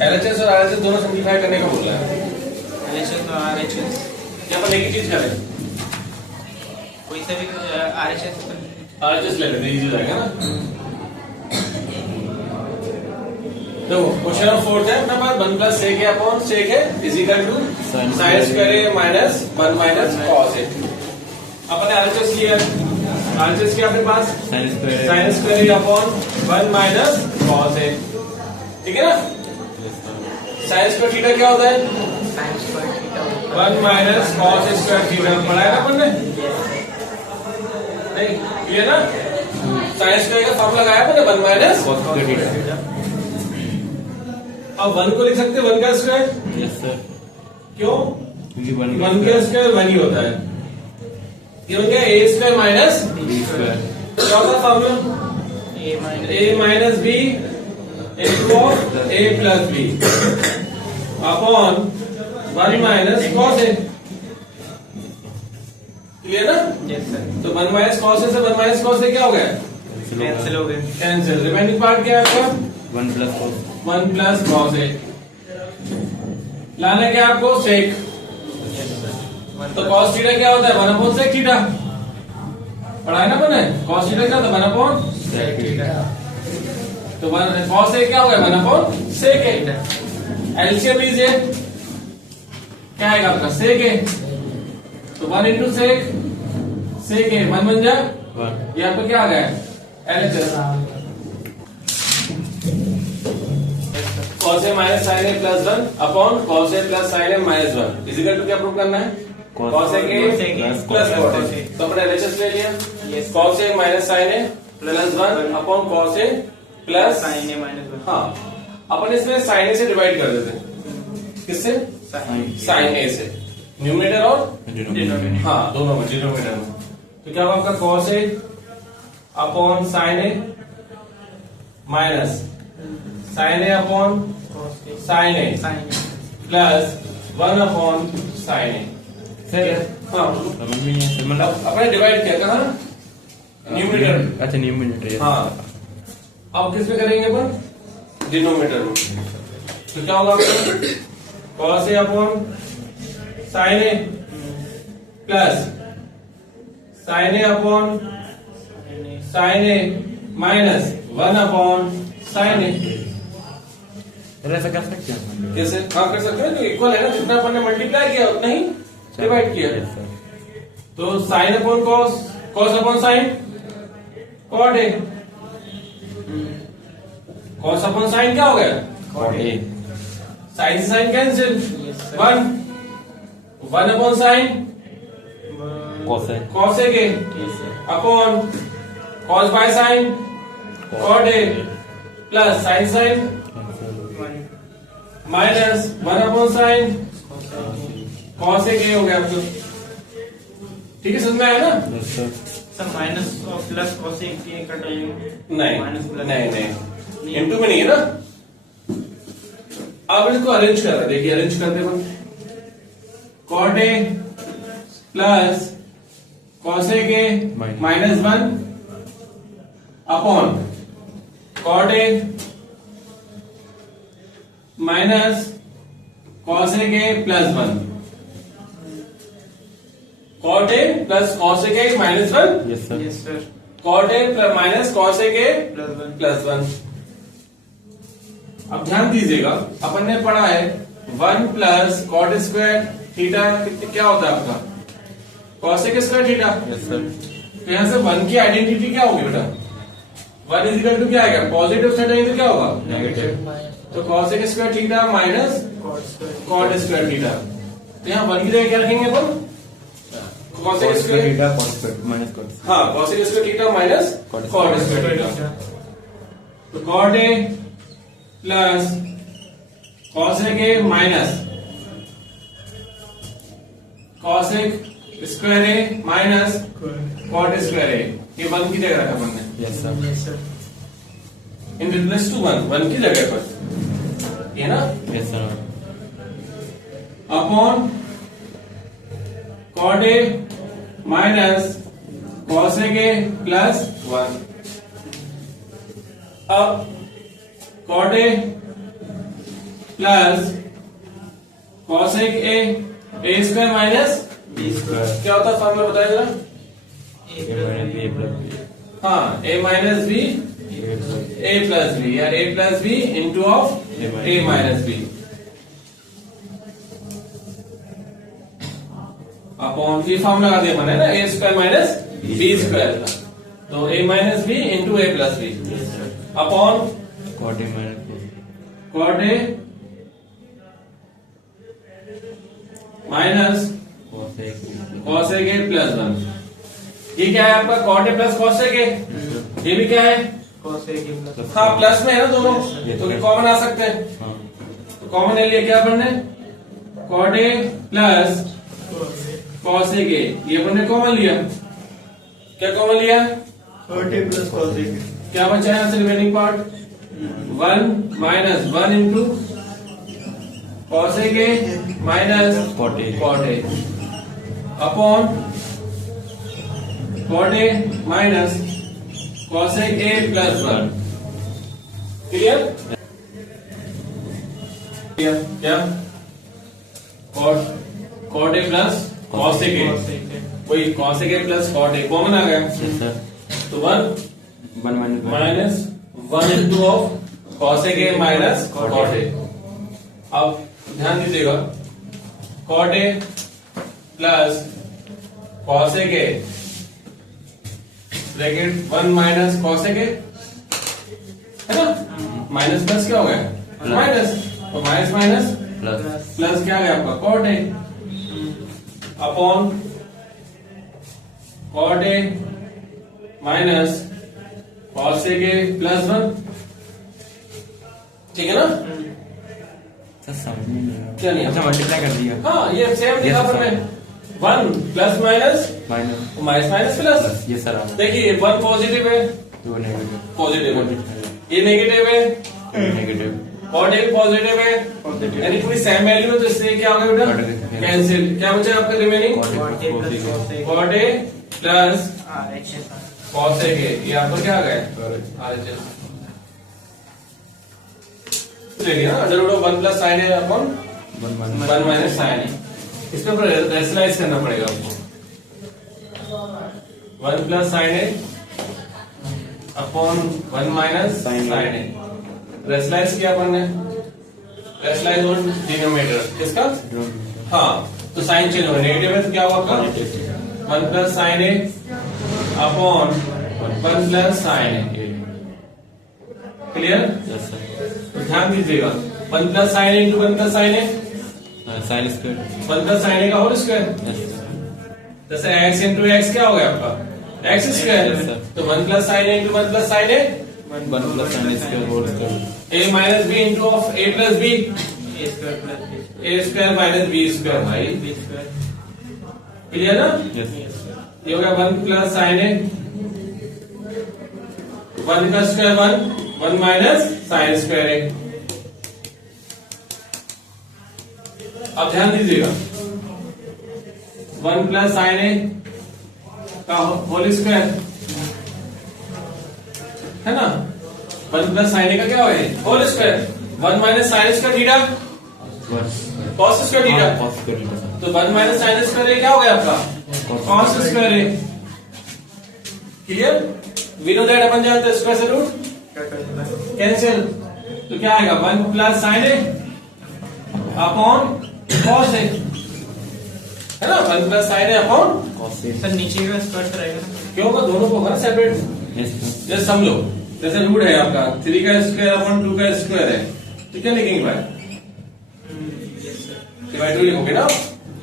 LHS और RHS दोनों simplify करने का बोल रहा है। LHS और RHS क्या अपन एक ही चीज करें, कोई सा भी RHS ले लेते, इजी रहेगा ना। तो क्वेश्चन नंबर 4 है अपने पास 1 प्लस सेक है अपॉन सेक है is equal to sine square A minus 1 minus cos A. अपन RHS लिया, RHS क्या अपने पास sine square A upon 1 minus cos A, ठीक है ना। साइन स्क्वायर थीटा क्या होता है, sin square theta 1 minus cos square theta, पढ़ाया ना अपन ने, नहीं क्लियर ना। साइन स्क्वायर का फॉर्मूला लगाया अपन ने 1 माइनस कॉस स्क्वायर थीटा। अब 1 को लिख सकते हैं 1 का स्क्वायर, यस सर, क्यों, क्योंकि 1 का स्क्वायर 1 ही होता है। ये हो गया a square minus B square, क्या होता है formula, a minus B into of a plus B upon 1 minus cos A, clear ना। यस सर, तो 1 माइनस कॉस ए से 1 माइनस कॉस ए क्या हो गया, कैंसिल हो गए। कैंसिल। रिमेनिंग पार्ट क्या है आपका 1 प्लस कॉस, 1 प्लस कॉस ए। लाना क्या आपको सेक, तो कॉस थीटा क्या होता है 1 अपॉन सेक थीटा, पढ़ा है ना मैंने। कॉस थीटा क्या होता है 1 अपॉन सेक थीटा, तो कॉस ए क्या हो गया 1 अपॉन सेक ए। एलसीएम लीजिए, क्या आएगा आपका सेक ए, तो 1 इंटू सेक ए 1 बन जाए, 1 ये आपको क्या आ गया LHS. Cos A minus sine A plus 1 upon cos A plus sine A minus 1 is equal to क्या प्रूव करना है, कॉस ए के प्लस कॉस ए। तो अपने एलएचएस ले लिया, cos A minus sine A plus 1 upon cos A plus sin a minus 1। हाँ अपन इसमें साइन ए से डिवाइड कर देते हैं, किससे, साइन ए से, न्यूमरेटर और डिनोमिनेटर, हाँ दोनों में, डिनोमिनेटर में। तो क्या होगा आपका cos A upon sine A minus sine A upon sine A plus 1 upon sign A. Sir हाँ समझ में नहीं आया, मतलब अपने डिवाइड किया कहा न्यूमरेटर, अच्छा न्यूमरेटर, हाँ अब किस में करेंगे अपन, डिनोमिनेटर में। तो क्या होगा आपका cos A upon sine A plus sine A upon sine A minus 1 upon sign ए। ऐसा कर सकते हैं कैसे, हाँ कर सकते हैं, तो इक्वल है ना, जितना अपन ने मल्टीप्लाई किया उतना ही डिवाइड किया। यस सर, तो sine upon cos, cos upon sine cot A, cos upon sine क्या हो गया कॉट ए, साइन से sine cancel, Yes, sir. 1 upon sine cos A, cos A के upon cos by sine cot A plus sine sine minus 1 upon sine cos A के हो गया आपको, ठीक है समझ में आया ना। यस सर, सर माइनस और प्लस cos a के कट जाएंगे, नहीं माइनस प्लस नहीं इनटू में नहीं है ना। अब इसको अरेंज कर रहे हैं, देखिए अरेंज करते हैं cot A plus cos A के minus 1 upon cot A minus cos A के plus 1, cot A plus cos A के minus 1, yes sir, yes sir cot A minus cos A के प्लस 1 प्लस 1। अब ध्यान दीजिएगा, अपन ने पढ़ा है 1 प्लस कॉट स्क्वायर थीटा क्या होता है आपका cosec square theta. Yes sir, तो यहाँ से 1 की आइडेंटिटी क्या होगी बेटा, 1 इज इक्वल टू क्या आएगा, पॉजिटिव साइड आएगी तो क्या होगा नेगेटिव, तो cosec square theta minus cot square theta. तो यहाँ 1 की जगह क्या रखेंगे अपन, cosec square theta cos square minus cos, हाँ cosec square theta minus Cot cot square theta. तो cot A plus cosec A minus cosec square A minus cot square A, ये 1 की जगह रखा अपन ने, yes sir, yes sir in replace to 1 की जगह पर, ये ना yes sir, upon cot A minus cosec A plus 1। अब cot A plus cosec A square minus B square क्या होता है फॉर्मूला बताइए जरा। हाँ a minus B a plus B या a plus B into of a minus B upon ये formula लगा दिया मैंने ना a square minus B square का, तो a minus B into a plus B upon cot A minus cot A minus cosec A plus 1। ये क्या है आपका cot A plus cosec A, ये भी क्या है कोसेक ए प्लस हाँ प्लस में है ना दोनों, ये तो कॉमन आ सकते हैं, हाँ तो कॉमन ले लिया क्या अपन ने cot A plus cosec A, ये अपन ने कॉमन लिया। क्या कॉमन लिया cot A plus cosec A क्या बचा है remaining part 1 minus 1 into cosec A minus cot A cot A upon cot A minus cosec A plus 1। Clear क्या cot A plus cosec A, वही cosec A plus cot A common आ गया, yes sir तो 1 1 minus minus 1 into of cosec A minus cot A. अब ध्यान दीजिएगा cot A plus cosec A bracket 1 minus cosec A है ना, minus plus क्या हो गया माइनस, तो माइनस माइनस प्लस प्लस क्या है आपका cot A upon cot A minus cosec A plus 1। ठीक है ना, सर समझ में नहीं आया। क्या नहीं अच्छा मल्टीप्लाई कर दिया हाँ ये सेम Yes, लिखा sir. अपन ने 1 plus minus minus minus minus plus, plus ये सर आप देखिए 1 पॉजिटिव है 2 नेगेटिव पॉजिटिव है, ये नेगेटिव है नेगेटिव और एक पॉजिटिव है, पॉजिटिव यानी पूरी सेम वैल्यू है, तो इससे क्या हो गया बेटा Cancel. कैंसिल। क्या बचा आपका remaining cot A cot A plus plus cot A plus cosec cosec A, ये आपका क्या आ गया RHS ले लिया under root of 1 plus sine A upon 1 minus sine A. इसके ऊपर रेशनलाइज करना पड़ेगा आपको 1 plus sine A upon 1 minus Sin A. Sine A, rationalise किया अपन ने, रेशनलाइज ऑन डिनोमिनेटर किसका हाँ, तो साइन चेंज हो गया नेगेटिव है तो क्या हुआ आपका 1 plus sine A upon 1 plus sine A. Clear, yes sir तो ध्यान दीजिएगा 1 plus sine A into 1 plus sine A, sine square 1 plus sine ए का होल स्क्वायर, यस जैसे x इंटू एक्स क्या हो गया आपका x Yes, स्क्वायर, sir. तो 1 plus sine A into 1 plus sine A 1 plus sine square whole square a minus B into of a plus B A square plus B a square minus B square भाई। B square clear ना, yes ये हो गया 1 plus sine A 1 का square 1 minus sine square A. अब ध्यान दीजिएगा 1 plus sine ए का होल स्क्वायर है ना, 1 प्लस साइन ए का क्या होगा whole square 1 minus sine square theta cos square theta, cos square तो 1 माइनस साइन स्क्वायर ए क्या हो गया आपका cos square A. Clear, we know that अपन जानते हैं स्क्वायर से रूट कैंसिल, तो क्या आएगा 1 plus sine A upon cos ए है ना, 1 plus sine A upon cos sir नीचे का स्क्वायर रहेगा क्यों होगा दोनों को होगा सेपरेट। यस जैसे सम लो, जैसे रूट है आपका 3 का स्क्वायर अपॉन 2 का स्क्वायर है, तो क्या लिखेंगे भाई यस सर डिवाइड टू लिखोगे ना,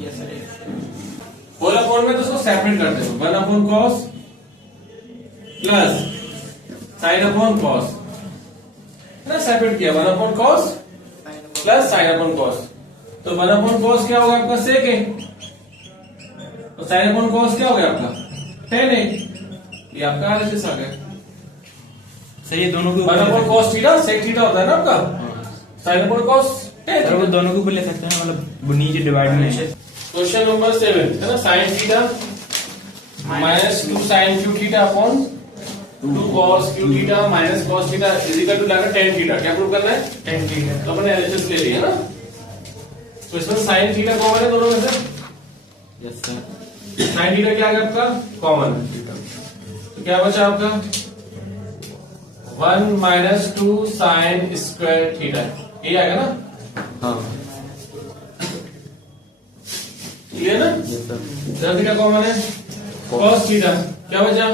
यस सर होल अपॉन में तो उसको सेपरेट करते हो 1 upon cos plus sign upon cos है ना, सेपरेट किया 1 upon cos plus sign upon cos, तो 1 अपॉन कॉस क्या होगा आपका सेक है, तो साइन अपॉन कॉस क्या हो गया आपका tan है, ये आपका RHS आ गया। सर ये दोनों को 1 upon cos theta sec theta होता है ना आपका, sine upon cos tan sir वो थीटा। दोनों को ऊपर ले सकते हैं, मतलब वो नीचे डिवाइड में क्वेश्चन नंबर 7 है ना, sine theta minus 2 sine cube theta upon 2 cos q theta minus cos theta is equal to लाना tan थीटा। क्या प्रूव करना है? tan theta. तो अपने एलएचएस ले लिया ना, तो इसमें sin थीटा कॉमन है दोनों में से। Yes sir. sin थीटा क्या आ गया आपका? कॉमन। तो क्या बचा आपका? 1 माइनस 2 sin स्क्वायर थीटा, ये आएगा ना? हाँ क्लियर ना? Yes sir. इधर थीटा कॉमन है, cos थीटा क्या बचा?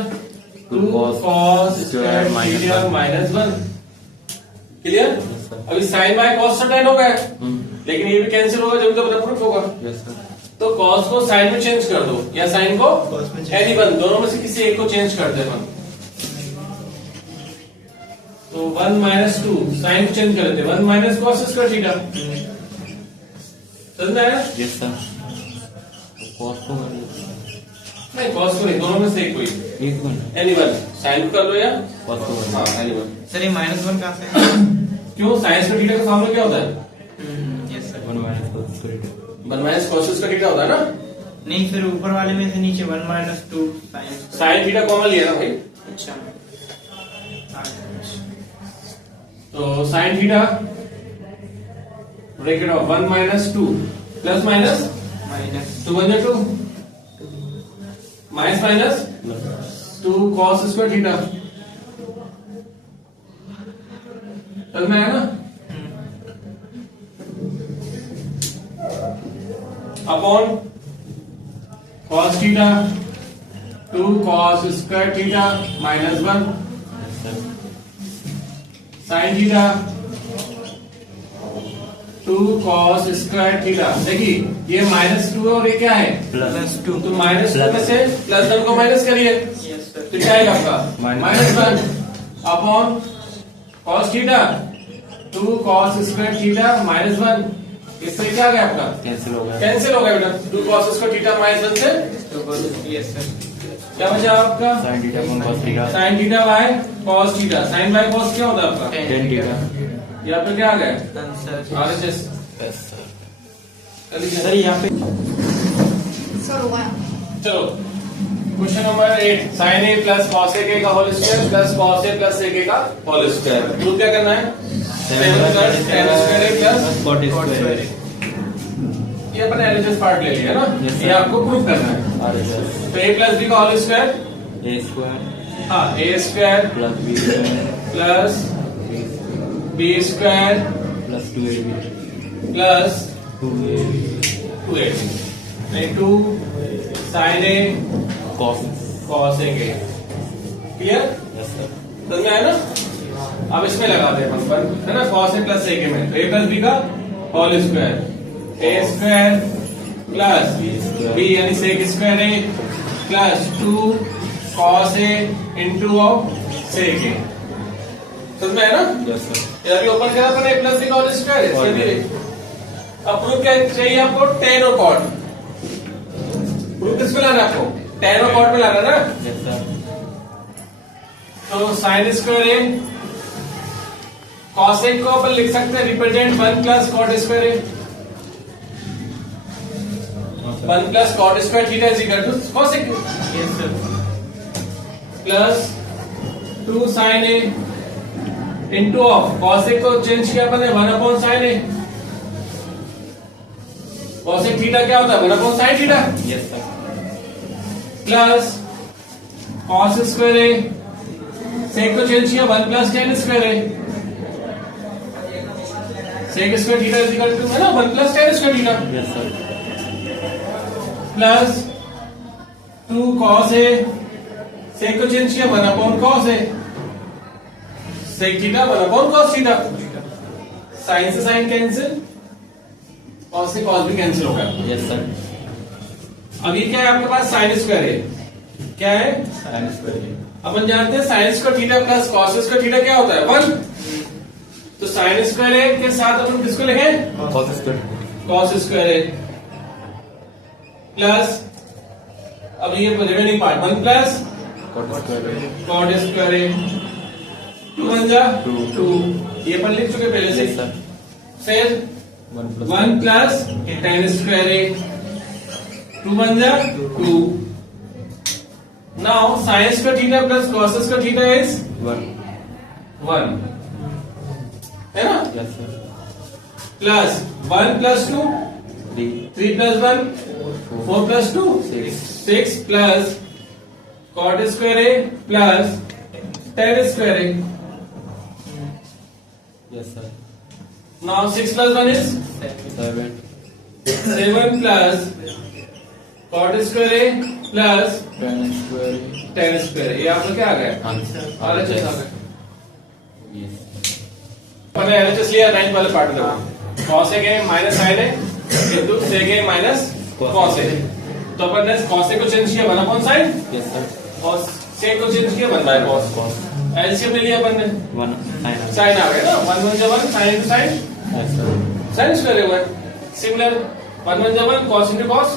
2 cos square theta minus 1। Clear? Yes sir. अभी sin बाय cos से tan हो गया, लेकिन ये भी कैंसिल होगा जब तक प्रूफ होगा। Yes sir. तो cos को sin में चेंज कर दो या sin को Cos में change। एनी वन, दोनों में से किसी एक को चेंज कर दे अपन। तो 1 माइनस 2 sin को चेंज कर देते, 1 माइनस cos स्क्वायर थीटा। समझ में आया? Yes sir. कॉस को कर लो। नहीं cos को नहीं, दोनों में से एक कोई एक मिनट। एनी वन, sin को कर लो या कॉस को कर हाँ लो। Any one. सर ये -1 कहाँ से है? क्यों? sin स्क्वायर थीटा का फॉर्मूला क्या होता है? Yes sir. 1 minus cos square theta. 1 minus cos square theta होता है ना। नहीं फिर ऊपर वाले में से नीचे 1 - 2 sin थीटा कॉमन लिया ना भाई, अच्छा। तो sin theta bracket of 1 minus 2 plus minus minus 2 1 2 minus minus 2 cos square theta. समझ में आया ना? Upon cos theta 2 cos square theta minus 1 sin theta 2 cos square theta. देखिए ये -2 है और ये क्या है? +2। तो -2 में से +1 को माइनस करिए, यस सर। तो क्या आएगा आपका? -1 upon cos theta 2 cos square theta minus 1। इससे क्या आ गया आपका? कैंसिल हो गया। कैंसिल हो गया बेटा, 2 cos स्क्वायर थीटा माइनस 1 से तो यस सर। क्या बचा आपका? sin theta upon cos theta. sin theta by cos theta. sin by cos क्या होता है आपका? tan theta. यहाँ पे क्या आ गया? Answer RHS। Yes sir. कर लीजिए। सर यहाँ पे चलो question number 8, sin a plus cos a का whole square plus cos a plus a का होल स्क्वायर। प्रूव क्या करना है? 7 plus tan square a plus cot square. ये अपने एलएचएस पार्ट ले लिया ना, Yes, sir. ये आपको प्रूव करना है। RHS तो a प्लस b का होल स्क्वायर, a स्क्वायर हाँ a square plus b square plus b square plus 2ab plus 2ab 2ab into sin a cos। cos a के। क्लियर? Yes sir. समझ में आया ना? अब इसमें लगाते हैं अपन, है ना, cos a प्लस a के में, तो a प्लस b का whole square, a square plus b यानी sec square a plus 2 cos a into of sec a। समझ में आया ना? Yes sir. ये अभी ओपन करा अपन a प्लस b का होल स्क्वायर है, इसके लिए अब प्रूफ क्या चाहिए आपको? tan और cot। प्रूफ किस पे लाना है आपको? tan और cot पे लाना ना। Yes sir. तो sin square a cos a को अपन लिख सकते हैं represent 1 plus cot square a। 1 plus cot square theta is equal to cos a yes sir. Plus 2 sin a into of cos a को चेंज किया अपन ने 1 upon sin a। cos a theta क्या होता है? 1 upon sin theta yes sir. Plus cos square a sec को change किया 1 plus tan square a। sec square theta is equal to है ना 1 plus tan square theta yes sir. Plus 2 cos a sec को change किया 1 upon cos a। sec theta 1 upon cos theta. sin से sin cancel, cos से cos भी cancel हो गया। Yes sir. अब ये क्या है आपके पास? sin स्क्वायर है, क्या है? sin स्क्वायर अपन जानते हैं sin square theta plus cos square theta क्या होता है? 1। तो sin स्क्वायर है के साथ अपन किसको लिखें? cos square. cos स्क्वायर है प्लस अब ये remaining part 1 plus cot square. cot square है 2 बन जा 2, ये अपन लिख चुके पहले से। Yes sir. फिर 1 प्लस tan स्क्वायर है 2 बन जा 2 now sine square theta plus cos square theta is 1 है ना, yes sir, plus 1 plus 2 3 plus 1 4 plus 2 6 plus cot square A plus tan square A. Yes sir, now 6 plus 1 is 7 plus cot square A plus tan square, tan square A. ये आपका क्या आ गया, answer RHS आ गया। Yes मैंने LHS लिया 9 वाले part में, cos a के minus sin a into sec a minus cos a। तो अपन ने cos a को चेंज किया 1 अपॉन sin यस सर, और sec को चेंज किया 1 बाय cos। cos एलसीएम ले लिया अपन ने, 1 sin, sin आ गया ना, 1 1 1 sin into sin yes sir, sin square हुआ। Similar 1 1 1 cos into cos।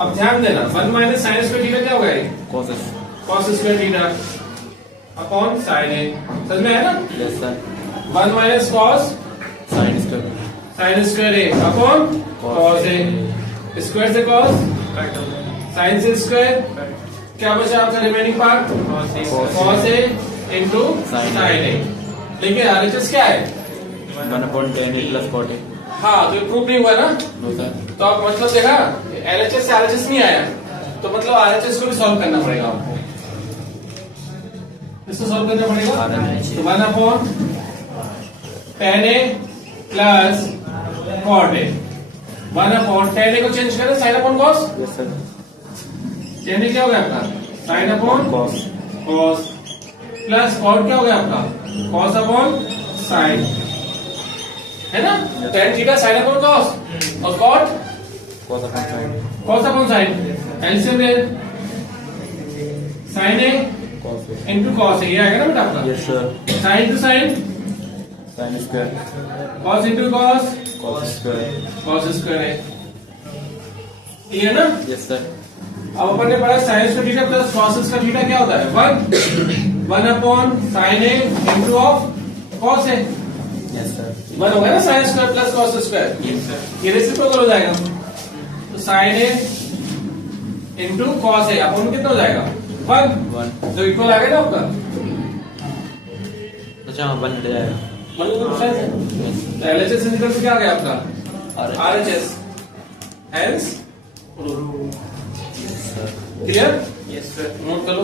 अब ध्यान देना 1 माइनस sin स्क्वायर थीटा क्या होगा, ये cos cos square theta upon sin a। समझ में आया ना, yes sir, 1 minus cos sin square, sin square a upon cos a, square से cos sin से स्क्वायर, क्या बचा आपका remaining part, cos a into sin a। लेकिन RHS क्या है, 1 upon tan a plus cot a, हाँ तो ये प्रूफ नहीं हुआ ना, नो सर, तो आप मतलब देखा LHS से RHS नहीं आया, तो मतलब RHS को भी सॉल्व करना पड़ेगा आपको, इसको सॉल्व करना पड़ेगा। तो 1 upon tan a plus cot a, 1 upon tan a को चेंज करें sin upon cos, yes sir, tan a क्या हो गया आपका sin upon cos, cos plus cot क्या हो गया आपका cos अपॉन sin, है ना, tan theta sin upon cos और cot cos upon sin, cos upon sin, LCM ले sin a cos a, into cos a, ये आएगा ना बेटा आपका, yes sir, sin into sin sin square, cos into cos cos square, cos square है, ये है ना। यस सर, अब अपन ने पढ़ा sin square theta plus cos square theta क्या होता है 1 upon sin a into of cos a, yes sir, 1 होगा ना sin square plus cos square, yes sir, ये रेसिप्रोकल हो जाएगा, तो sin a into cos a upon कितना हो जाएगा 1, 1, जो इक्वल आ गया ना आपका, अच्छा हाँ 1 हट जाएगा, मतलब सेंस है। तो LHS से निकल के क्या आ गया आपका RHS, hence clear, yes sir. Note कर लो।